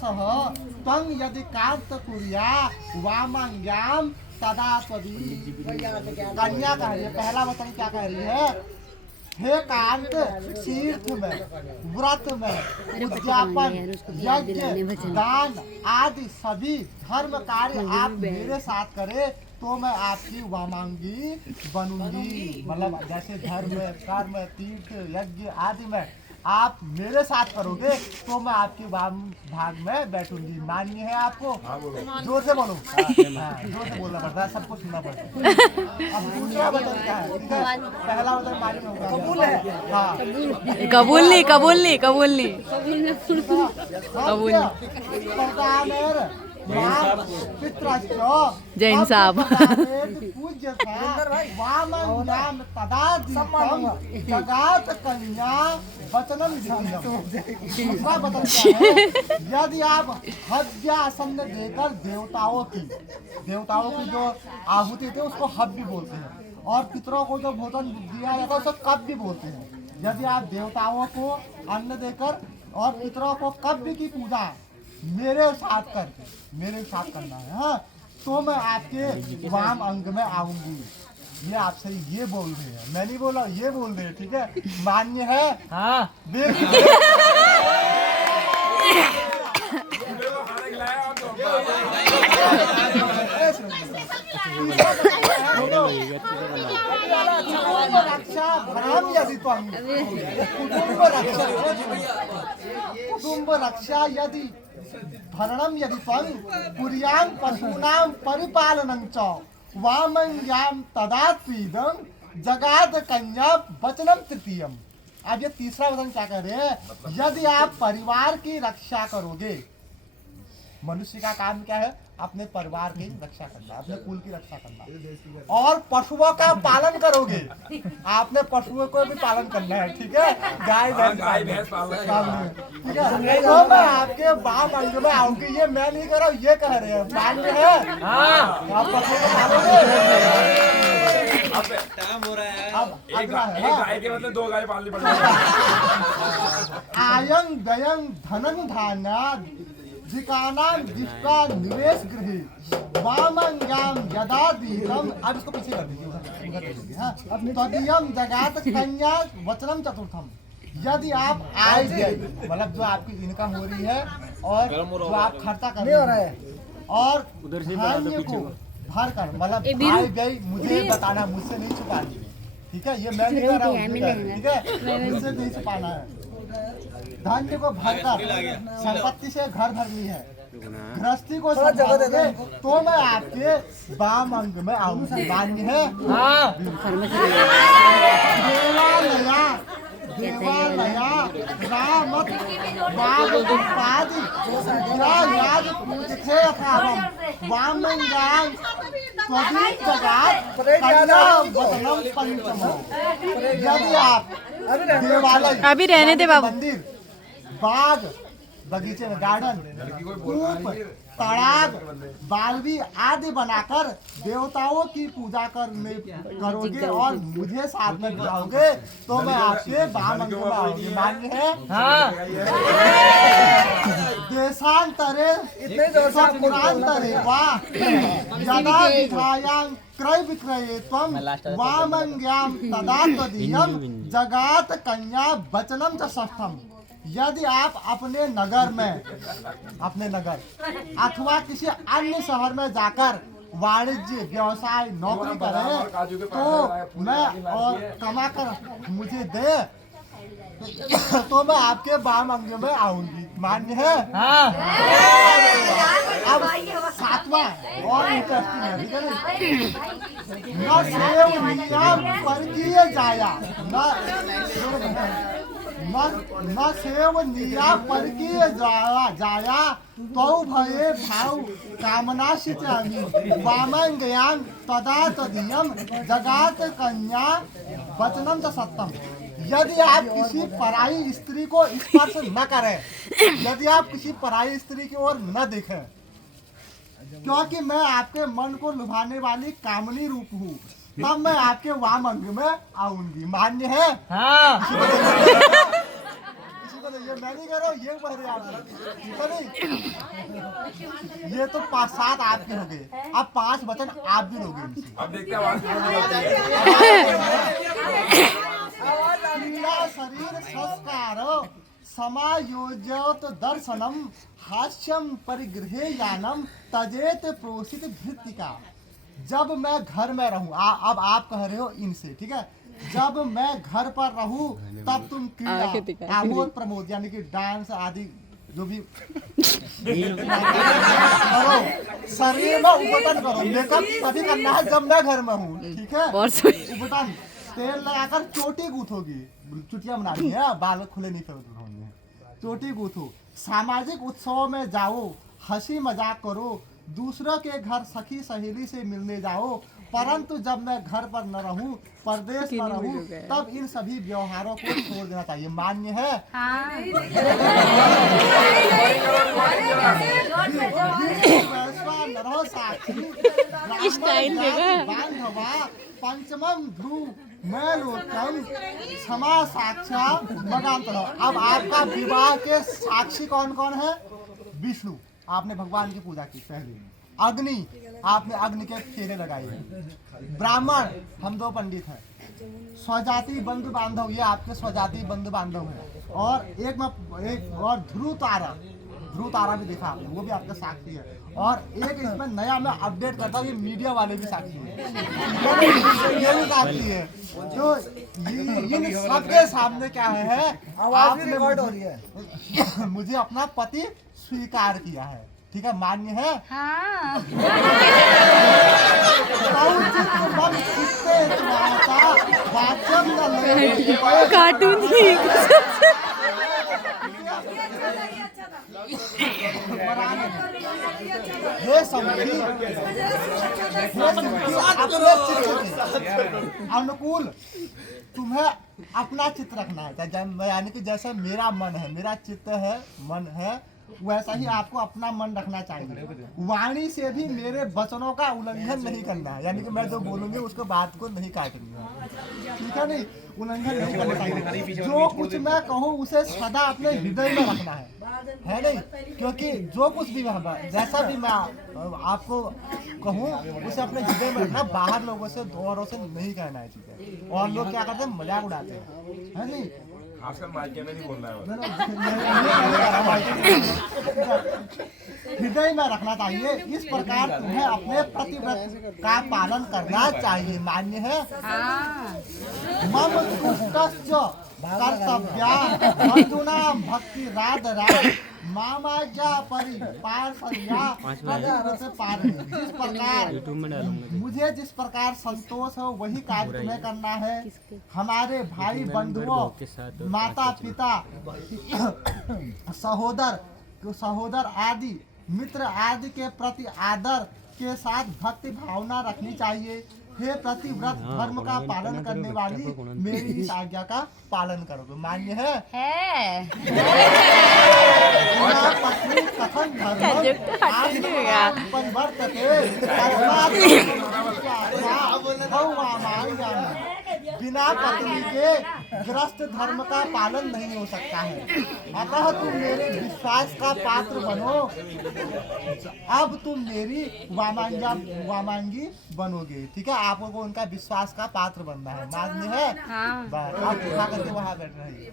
सह त्वं यदि कांत कुर्या वामांग्याम तदा त्वदि। कन्या कह रही है, पहला वचन क्या कह रही है? हे कांत, तीर्थ में, व्रत में, उद्यापन, यज्ञ, दान आदि सभी धर्म कार्य आप मेरे साथ करें तो मैं आपकी वामांगी बनूंगी। मतलब जैसे धर्म, कर्म, तीर्थ, यज्ञ आदि में आप मेरे साथ करोगे तो मैं आपके वाम भाग में बैठूंगी। मान्य है आपको? जोर से बोलो। जोर से बोलना पड़ता है, सबको सुनना पड़ता है। अब दूसरा वचन क्या है? ठीक है, पहला वचन मान्य होगा, कबूल है। हाँ, कबूल नहीं, कबूल नहीं, कबूल नहीं, कबूल। जैन साहब। पूज्य जगात कन्या वचनम दूसरा वचन क्या है? यदि आप हव्यासन देकर देवताओं की जो आहुति थे उसको हव्य बोलते हैं, और पितरों को जो भोजन दिया जाता है उसको कव्य बोलते हैं। यदि आप देवताओं को अन्न देकर और पितरों को कव्य की पूजा मेरे साथ करना है, हाँ, तो मैं आपके वाम अंग में आऊंगी। ये आपसे ये बोल रहे हैं, मैं नहीं बोला, ये बोल रहे हैं। ठीक है, मान्य है? हाँ, कुटुंब रक्षा यदि भरणम यदि त्वं कुर्यां पशूनां परिपालनं च वामंग्यां तदा त्वीदं जगात कन्या वचनम तृतीयम। अब ये तीसरा वचन क्या कह रहे हैं? यदि आप परिवार की रक्षा करोगे, मनुष्य का काम क्या है? अपने परिवार की रक्षा करना, अपने कुल की रक्षा करना, और पशुओं का पालन करोगे। आपने पशुओं को भी पालन करना है, ठीक है, गाय भैंस पालन, ठीक है। तो मैं आपके बाप अंग में आऊंगी। ये मैं नहीं कह रहा हूँ, ये कह रहे हैं। मान्य है? आप पशुओं को पालोगे। काम हो रहा है। अब अगला है, एक गाय के मतलब 2 गाय पालनी पड़ती है। आयं व्ययं धनं धान्या जिकानां जिष्टा निवेश गृहे वामंगाम यदा दीर्घम। अब इसको पीछे कर दीजिए, हाँ। तदीयम जगात कन्या वचनम चतुर्थम। यदि आप आय व्यय, मतलब जो आपकी इनकम हो रही है और जो आप खर्चा कर रहे हैं, और धान्य को भर कर, मतलब आय व्यय मुझे बताना, मुझसे नहीं छुपानी है, ठीक है। ये मैं नहीं कर रहा हूँ, ठीक है, मुझसे नहीं छुपाना है। धान्य को भरकर संपत्ति से घर भरनी है, गृहस्थी को संभालोगे तो मैं आपके वाम अंग में आऊंगी। मान्य है? हाँ। देवालया रामत बागपादि याद पूजते अथावम वामंगां त्वदि जगात कन्या वचनम पंचमो। यदि आप देवालय, अभी रहने दे बाबू, मंदिर, बाग, बगीचे में गार्डन, कूप, तड़ाग, बालवी आदि बनाकर देवताओं की पूजा करोगे और मुझे साथ में बुलाओगे तो मैं आपके वाम अंग में आऊंगी। मान्य है? हाँ। देशांतरे सपुरांतरे वा यदा विधायां क्रय विक्रये त्वं वामंग्यां तदा तदीयं जगात कन्या वचनम च षष्ठम। यदि आप अपने नगर अथवा किसी अन्य शहर में जाकर वाणिज्य, व्यवसाय, नौकरी करें तो मैं और कमा कर मुझे दे तो मैं आपके वाम अंग में आऊंगी। मान्य है? हाँ। अब 7वां और इंटरेस्टिंग है, ठीक है। न सेव नियम परकीय जाया, न सेव निया परकीय जाया तो भये भाव कामनाशी वामंगयां तदा तदीयम जगात कन्या वचनम च सत्यम। यदि आप किसी पराई स्त्री को स्पर्श न करें, यदि आप किसी पराई स्त्री की ओर न देखें, क्योंकि मैं आपके मन को लुभाने वाली कामनी रूप हूँ, तब मैं आपके वाम अंग में आऊंगी। मान्य है? हाँ। ये मैं नहीं कह रहा हूँ, ये कह रहे आप, ठीक है नहीं? ये तो 5-7 आपके हो गए, अब 5 वचन आप भी लोगे इनसे। अब देखते हैं आवाज कौन निकालती है। क्रीड़ा शरीर संस्कार समायोजत दर्शनम हास्यम परिगृहे यानम तजेत प्रोषित भृतिका। जब मैं घर में रहूं, अब आप कह रहे हो इनसे, ठीक है? जब मैं घर पर रहूं तब तुम क्रीड़ा आमोद प्रमोद यानी कि डांस आदि जो भी करो, शरीर में उबटन करो, मेकअप तभी करना है जब मैं घर में हूँ, ठीक है? उबटन तेल लगाकर चोटी गूंथोगी, चुटिया बनानी है, बाल खुले नहीं होंगे, चोटी गूंथो, सामाजिक उत्सवों में जाओ, हंसी मजाक करो, दूसरों के घर सखी सहेली से मिलने जाओ, परंतु जब मैं घर पर न रहूं, परदेश में रहूं, तब इन सभी व्यवहारों को छोड़ देना चाहिए। मान्य है? पंचमम ध्रुव मैलोचन क्षमा साक्षा मगांतर। अब आपका विवाह के साक्षी कौन कौन है? विष्णु, आपने भगवान की पूजा की पहले। अग्नि, आपने अग्नि के फेरे लगाए हैं। ब्राह्मण, हम 2 पंडित हैं। स्वजाति बंधु बांधव, ये आपके स्वजाति बंधु बांधव हैं। और एक और ध्रुव तारा भी देखा आपने, वो भी आपका साक्षी है। और एक इसमें नया मैं अपडेट करता हूँ, ये मीडिया वाले भी साक्षी हैं, ये भी साक्षी है। तो इन सबके सामने क्या है, आपने मुझे अपना पति स्वीकार किया है, ठीक है? मान्य है? कार्टून हे समझी, अनुकूल तुम्हें अपना चित्त रखना है, यानी कि जैसे मेरा मन है, मेरा चित्त है, मन है, वैसा ही आपको अपना मन रखना चाहिए। वाणी से भी मेरे वचनों का उल्लंघन नहीं करना है, यानी कि मैं जो बोलूंगी उसको बात को नहीं काटनी है, ठीक है? नहीं, उल्लंघन नहीं करना चाहिए। जो कुछ मैं कहूँ उसे सदा अपने हृदय में रखना है नहीं? क्योंकि जो कुछ भी जैसा भी मैं आपको कहूँ उसे अपने हृदय में रखना, बाहर लोगों से औरों से नहीं कहना है, ठीक है? और लोग क्या करते हैं, मजाक उड़ाते हैं, है नहीं? खासकर मायके में नहीं बोलना है। हृदय में रखना चाहिए। इस प्रकार तुम्हें अपने प्रतिव्रत का पालन करना चाहिए। मान्य है? मम तुष्टश्च कर्तव्या अर्जुना भक्ति राध राध मामाज्ञा परिपार्षया प्रतिव्रत पारण। जिस प्रकार मुझे जिस प्रकार संतोष हो वही कार्य तुम्हें करना है। हमारे भाई बंधुओं, माता पिता, सहोदर आदि मित्र आदि के प्रति आदर के साथ भक्ति भावना रखनी चाहिए। हे प्रतिव्रत धर्म का पालन करने वाली, मेरी इस आज्ञा का पालन करोगे। मान्य है? पत्नी कथन धर्म परिवर्तते बिना पत्नी के ग्रस्त धर्म का पालन नहीं हो सकता है। अतः तुम मेरे विश्वास का पात्र बनो। अब तुम मेरी वामांगी बनोगे, ठीक है? आपको उनका विश्वास का पात्र बनना है। मान्य है? बस आप उठा करके वहाँ बैठ रहे हैं।